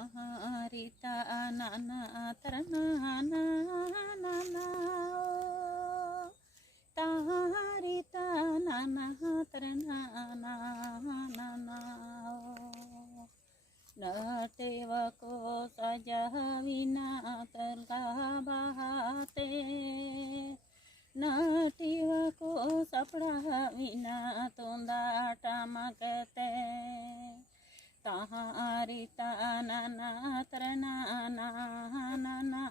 तारिता नाना तरना ना ना ना तारिता नाना तरना ना ना ना नटेव को सजा विना तरला बहाते नटीव को सपड़ा विना तुंदा टमकते तारिता नाना तरना ना ना ना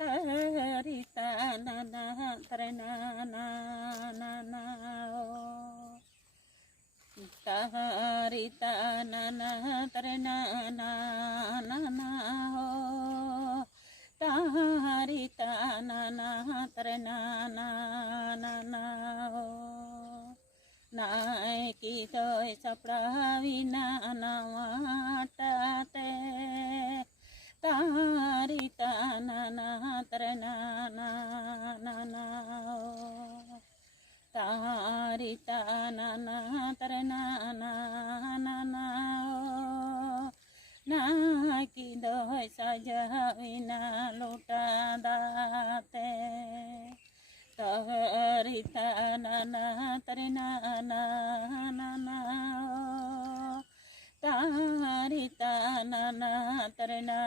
तारिता नाना तरना ना ना ना तारिता नाना तरना ना ना ना तारिता नाना तरना ना ना ना नाय की तो सपड़ा विना नवाटाते तारिता नाना तरना ना ना ना तारिता नाना तरना ना ना ना नाय की दो सजा विना लुटा दाते तारिता नाना तरना ना ना ना तारिता नाना तरना